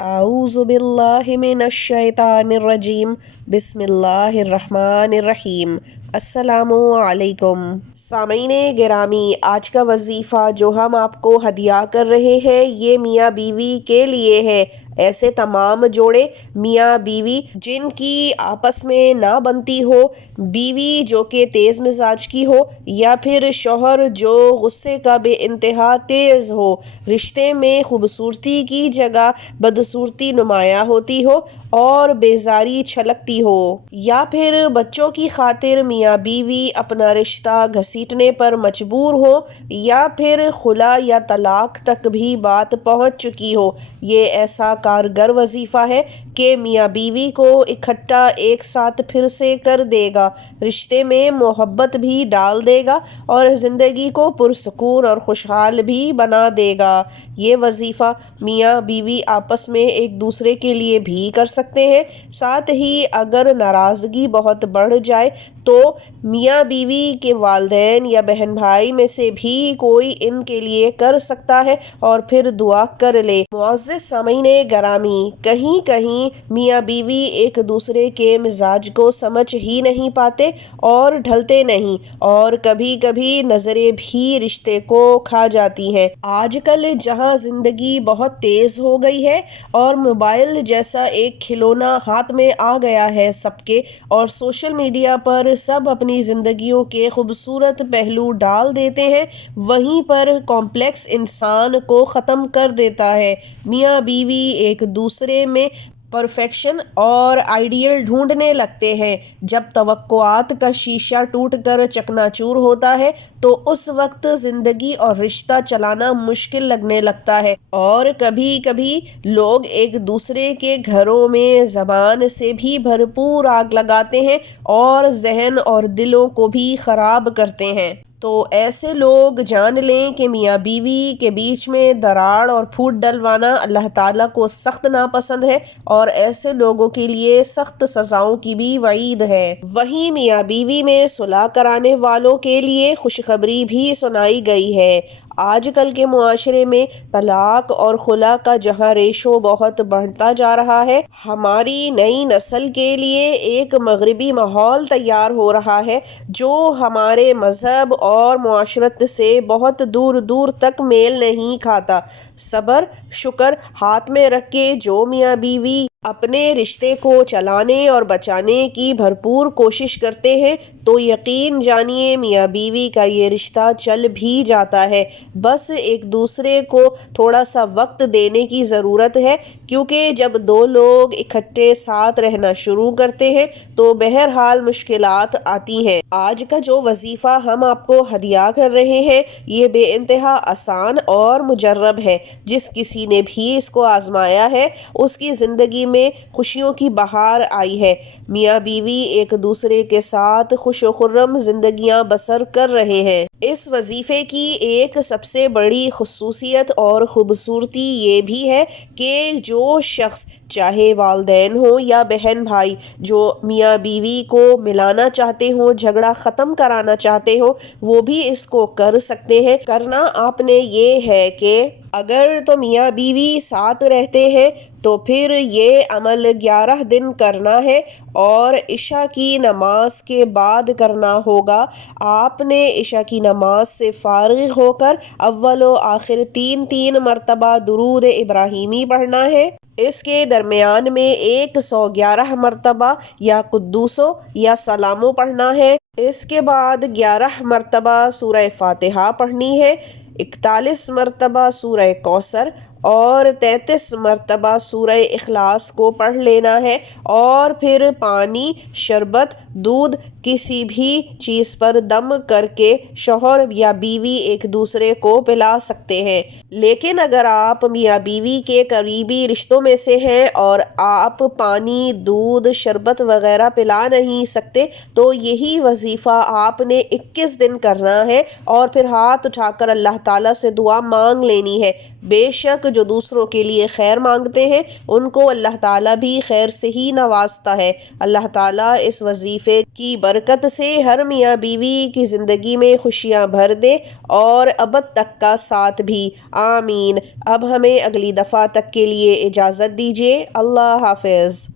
اعوذ باللہ من الشیطان الرجیم بسم اللہ الرحمن الرحیم۔ السلام علیکم سامعین گرامی، آج کا وظیفہ جو ہم آپ کو ہدیہ کر رہے ہیں یہ میاں بیوی کے لیے ہے۔ ایسے تمام جوڑے میاں بیوی جن کی آپس میں نہ بنتی ہو، بیوی جو کہ تیز مزاج کی ہو یا پھر شوہر جو غصے کا بے انتہا تیز ہو، رشتے میں خوبصورتی کی جگہ بدصورتی نمایاں ہوتی ہو اور بیزاری چھلکتی ہو، یا پھر بچوں کی خاطر میاں بیوی اپنا رشتہ گھسیٹنے پر مجبور ہو، یا پھر خلا یا طلاق تک بھی بات پہنچ چکی ہو، یہ ایسا کارگر وظیفہ ہے کہ میاں بیوی کو اکٹھا ایک ساتھ پھر سے کر دے گا، رشتے میں محبت بھی ڈال دے گا اور زندگی کو پرسکون اور خوشحال بھی بنا دے گا۔ یہ وظیفہ میاں بیوی آپس میں ایک دوسرے کے لیے بھی کر سکتے ہیں، ساتھ ہی اگر ناراضگی بہت بڑھ جائے تو میاں بیوی کے والدین یا بہن بھائی میں سے بھی کوئی ان کے لیے کر سکتا ہے اور پھر دعا کر لے۔ معزز سامعین گرامی، کہیں کہیں میاں بیوی ایک دوسرے کے مزاج کو سمجھ ہی نہیں پاتے اور ڈھلتے نہیں، اور کبھی کبھی نظریں بھی رشتے کو کھا جاتی ہیں۔ آج کل جہاں زندگی بہت تیز ہو گئی ہے اور موبائل جیسا ایک کھلونا ہاتھ میں آ گیا ہے سب کے، اور سوشل میڈیا پر سب اپنی زندگیوں کے خوبصورت پہلو ڈال دیتے ہیں، وہیں پر کمپلیکس انسان کو ختم کر دیتا ہے۔ میاں بیوی ایک دوسرے میں پرفیکشن اور آئیڈیل ڈھونڈنے لگتے ہیں۔ جب توقعات کا شیشہ ٹوٹ کر چکنا چور ہوتا ہے تو اس وقت زندگی اور رشتہ چلانا مشکل لگنے لگتا ہے، اور کبھی کبھی لوگ ایک دوسرے کے گھروں میں زبان سے بھی بھرپور آگ لگاتے ہیں اور ذہن اور دلوں کو بھی خراب کرتے ہیں۔ تو ایسے لوگ جان لیں کہ میاں بیوی کے بیچ میں دراڑ اور پھوٹ ڈلوانا اللہ تعالیٰ کو سخت ناپسند ہے، اور ایسے لوگوں کے لیے سخت سزاؤں کی بھی وعید ہے۔ وہیں میاں بیوی میں صلح کرانے والوں کے لیے خوشخبری بھی سنائی گئی ہے۔ آج کل کے معاشرے میں طلاق اور خلا کا جہاں ریشو بہت بڑھتا جا رہا ہے، ہماری نئی نسل کے لیے ایک مغربی ماحول تیار ہو رہا ہے جو ہمارے مذہب اور معاشرت سے بہت دور دور تک میل نہیں کھاتا۔ صبر شکر ہاتھ میں رکھ کے جو میاں بیوی اپنے رشتے کو چلانے اور بچانے کی بھرپور کوشش کرتے ہیں تو یقین جانیے میاں بیوی کا یہ رشتہ چل بھی جاتا ہے۔ بس ایک دوسرے کو تھوڑا سا وقت دینے کی ضرورت ہے، کیونکہ جب دو لوگ اکٹھے ساتھ رہنا شروع کرتے ہیں تو بہرحال مشکلات آتی ہیں۔ آج کا جو وظیفہ ہم آپ کو ہدیہ کر رہے ہیں یہ بے انتہا آسان اور مجرب ہے۔ جس کسی نے بھی اس کو آزمایا ہے اس کی زندگی میں خوشیوں کی بہار آئی ہے۔ میاں بیوی ایک دوسرے کے ساتھ خوش و خرم زندگیاں بسر کر رہے ہیں۔ اس وظیفے کی ایک سب سے بڑی خصوصیت اور خوبصورتی یہ بھی ہے کہ جو شخص چاہے والدین ہوں یا بہن بھائی جو میاں بیوی کو ملانا چاہتے ہوں، جھگڑا ختم کرانا چاہتے ہوں، وہ بھی اس کو کر سکتے ہیں۔ کرنا آپ نے یہ ہے کہ اگر تو میاں بیوی ساتھ رہتے ہیں تو پھر یہ عمل 11 دن کرنا ہے اور عشاء کی نماز کے بعد کرنا ہوگا۔ آپ نے عشاء کی نماز سے فارغ ہو کر اول و آخر 3 مرتبہ درود ابراہیمی پڑھنا ہے۔ اس کے درمیان میں 111 مرتبہ یا قدوسو یا سلامو پڑھنا ہے۔ اس کے بعد 11 مرتبہ سورہ فاتحہ پڑھنی ہے، 41 مرتبہ سورہ کوثر اور 33 مرتبہ سورہ اخلاص کو پڑھ لینا ہے، اور پھر پانی، شربت، دودھ کسی بھی چیز پر دم کر کے شوہر یا بیوی ایک دوسرے کو پلا سکتے ہیں۔ لیکن اگر آپ میاں بیوی کے قریبی رشتوں میں سے ہیں اور آپ پانی، دودھ، شربت وغیرہ پلا نہیں سکتے تو یہی وظیفہ آپ نے 21 دن کرنا ہے، اور پھر ہاتھ اٹھا کر اللہ تعالیٰ سے دعا مانگ لینی ہے۔ بے شک جو دوسروں کے لیے خیر مانگتے ہیں ان کو اللہ تعالیٰ بھی خیر سے ہی نوازتا ہے۔ اللہ تعالیٰ اس وظیفے کی برکت سے ہر میاں بیوی کی زندگی میں خوشیاں بھر دے اور ابد تک کا ساتھ بھی، آمین۔ اب ہمیں اگلی دفعہ تک کے لیے اجازت دیجیے، اللہ حافظ۔